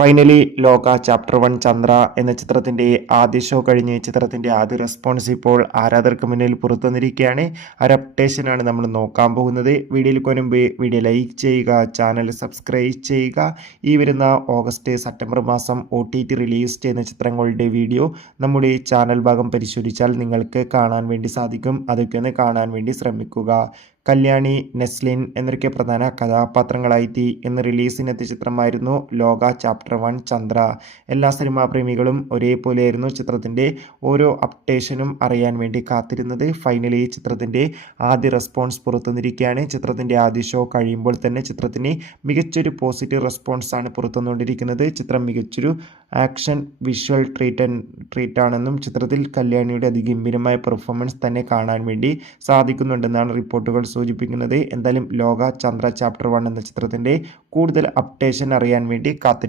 Finally ലോക chapter 1 Chandra എന്ന ചിത്രത്തിന്റെ ആദ്യ ഷോ കഴിഞ്ഞ് ചിത്രത്തിന്റെ ആദ്യ റെസ്പോൺസ് ഇപ്പോൾ ആരാധകർക്ക് മുന്നിൽ പുറത്തുവന്നിരിക്കുകയാണ്. ഒരു അപ്ഡേഷനാണ് നമ്മൾ നോക്കാൻ പോകുന്നത്. വീഡിയോയിൽ മുൻപ് വീഡിയോ ലൈക്ക് ചെയ്യുക, ചാനൽ സബ്സ്ക്രൈബ് ചെയ്യുക. ഈ വരുന്ന ഓഗസ്റ്റ് സെപ്റ്റംബർ മാസം OTT റിലീസ് ചെയ്യുന്ന ചിത്രങ്ങളുടെ വീഡിയോ നമ്മുടെ ചാനൽ ഭാഗം പരിശോധിച്ചാൽ നിങ്ങൾക്ക് കാണാൻ വേണ്ടി സാധിക്കും. അതൊക്കെ ഒന്ന് കാണാൻ വേണ്ടി ശ്രമിക്കുക. കല്യാണി, നെസ്ലിൻ എന്നൊക്കെ പ്രധാന കഥാപാത്രങ്ങളായി ഇന്ന് റിലീസിനെത്തിയ ചിത്രമായിരുന്നു ലോക ചാപ്റ്റർ 1 ചന്ദ്ര. എല്ലാ സിനിമാ പ്രേമികളും ഒരേപോലെയായിരുന്നു ചിത്രത്തിൻ്റെ ഓരോ അപ്ഡേഷനും അറിയാൻ വേണ്ടി കാത്തിരുന്നത്. ഫൈനലി ചിത്രത്തിൻ്റെ ആദ്യ റെസ്പോൺസ് പുറത്തുവന്നിരിക്കുകയാണ്. ചിത്രത്തിൻ്റെ ആദ്യ ഷോ കഴിയുമ്പോൾ തന്നെ ചിത്രത്തിന് മികച്ചൊരു പോസിറ്റീവ് റെസ്പോൺസാണ് പുറത്തുവന്നുകൊണ്ടിരിക്കുന്നത്. ചിത്രം മികച്ചൊരു ആക്ഷൻ വിഷ്വൽ ട്രീറ്റാണെന്നും ചിത്രത്തിൽ കല്യാണിയുടെ അതിഗംഭീരമായ പെർഫോമൻസ് തന്നെ കാണാൻ വേണ്ടി സാധിക്കുന്നുണ്ടെന്നാണ് റിപ്പോർട്ടുകൾ സൂചിപ്പിക്കുന്നത്. എന്തായാലും ലോക ചന്ദ്ര ചാപ്റ്റർ 1 എന്ന ചിത്രത്തിൻ്റെ കൂടുതൽ അപ്ഡേഷൻ അറിയാൻ വേണ്ടി കാത്തിരിക്കും.